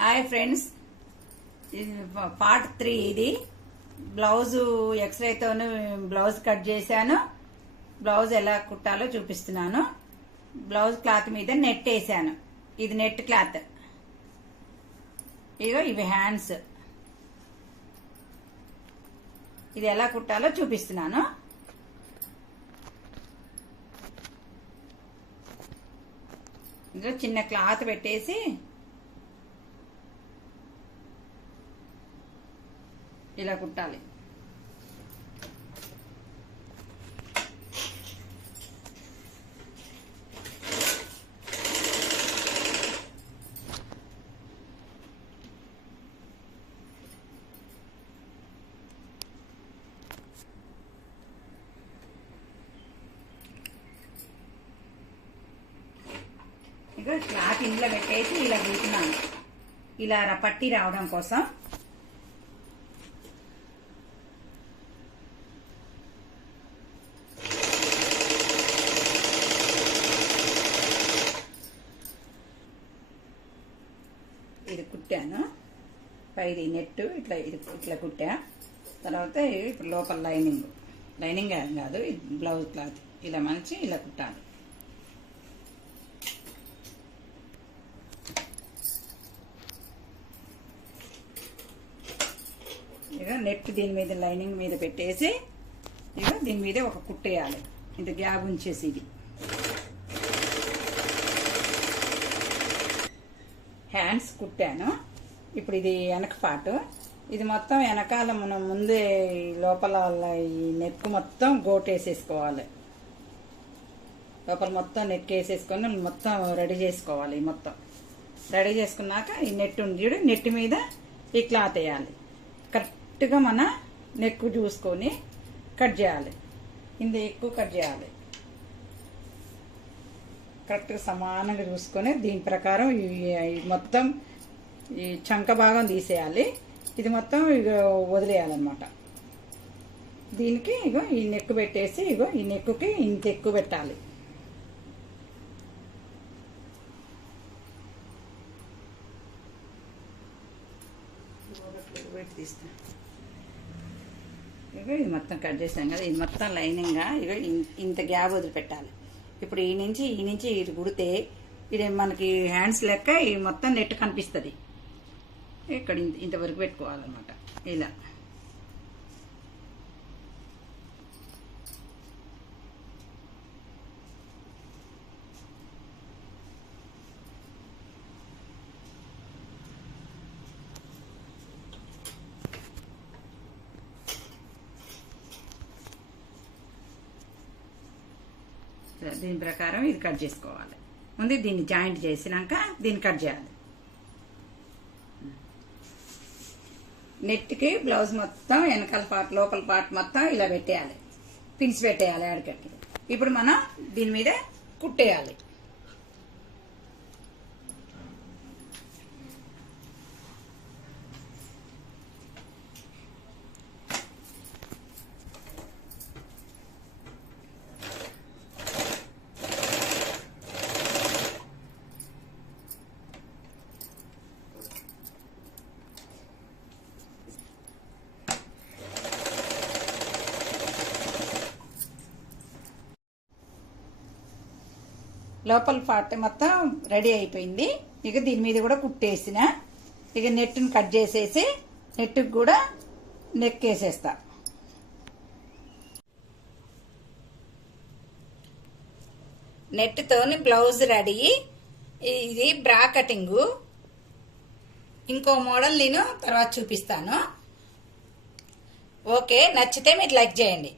Hi friends. Part three ఇది. Blouse ఎక్స్రేతోను blouse cut చేశాను. బ్లౌజ్ ఎలా కుట్టాలో చూపిస్తున్నాను. బ్లౌజ్ క్లాత్ మీద నెట్ వేసాను ఇది నెట్ క్లాత్. ఇగో ఇవి హ్యాండ్స్. ఇది ఎలా కుట్టాలో చూపిస్తున్నాను. ఇదో చిన్న క్లాత్ పెట్టేసి ఇలా కుట్టాలి. ఇక క్లాత్ ఇంట్లో పెట్టేసి ఇలా గీతున్నాను. ఇలా ర- పట్టి రావడం కోసం ఇది కుట్టాను. పైది నెట్ ఇట్లా ఇది ఇట్లా కుట్టా. తర్వాత ఇప్పుడు లోపల లైనింగ్. లైనింగ్ ఏం కాదు ఇది బ్లౌజ్ క్లాత్. ఇలా మంచి ఇలా కుట్టాలి. ఇక నెట్ దీని మీద లైనింగ్ మీద పెట్టేసి ఇక దీని మీద ఒక కుట్టేయాలి. ఇంత గ్యాప్ ఉంచేసి ఇది. హ్యాండ్స్ కుట్టాను. ఇప్పుడు ఇది వెనక పాటు ఇది మొత్తం వెనకాల మనం ముందే లోపల ఈ నెక్ మొత్తం గోటేసేసుకోవాలి. లోపల మొత్తం నెక్ వేసేసుకొని మొత్తం రెడీ చేసుకోవాలి ఈ మొత్తం. రెడీ చేసుకున్నాక ఈ నెట్ ఉంది చూడు నెట్ మీద ఈ క్లాత్ వేయాలి. కరెక్ట్గా మన నెక్ చూసుకొని కట్ చేయాలి. ఇంత ఎక్కువ కట్ చేయాలి. కరెక్ట్గా సమానంగా చూసుకొని దీని ప్రకారం మొత్తం ఈ చంక భాగం తీసేయాలి. ఇది మొత్తం ఇక వదిలేయాలన్నమాట. దీనికి ఇగో ఈ నెక్కు పెట్టేసి ఇగో ఈ నెక్కుకి ఇంత ఎక్కువ పెట్టాలి. ఇగో ఇది మొత్తం కట్ చేసాం కదా ఇది మొత్తం లైనింగ్గా ఇగో ఇన్- ఇంత గ్యాప్ వదిలిపెట్టాలి. ఇప్పుడు ఈ నుంచి ఈ నుంచి ఇది కుడితే ఇది మనకి హ్యాండ్స్ లెక్క ఈ మొత్తం నెట్ కనిపిస్తుంది. ఇక్కడ ఇంత ఇంతవరకు పెట్టుకోవాలన్నమాట. ఇలా. దీని ప్రకారం ఇది కట్ చేసుకోవాలి. ముందు దీన్ని జాయింట్ చేసినాక దీన్ని కట్ చేయాలి. నెట్కి బ్లౌజ్ మొత్తం వెనకాల పార్ట్ లోపల పార్ట్ మొత్తం ఇలా పెట్టేయాలి. పిన్స్ పెట్టేయాలి ఆడికట్టి ఇప్పుడు మనం దీని మీద కుట్టేయాలి. లోపల పార్ట్ మొత్తం రెడీ అయిపోయింది. ఇక దీని మీద కూడా కుట్టేసిన. ఇక నెట్ని కట్ చేసేసి నెట్కి కూడా నెక్ వేసేస్తా నెట్తో బ్లౌజ్ రెడీ. ఇది బ్రా కటింగు. ఇంకో మోడల్ నేను తర్వాత చూపిస్తాను. ఓకే నచ్చితే మీరు లైక్ చేయండి.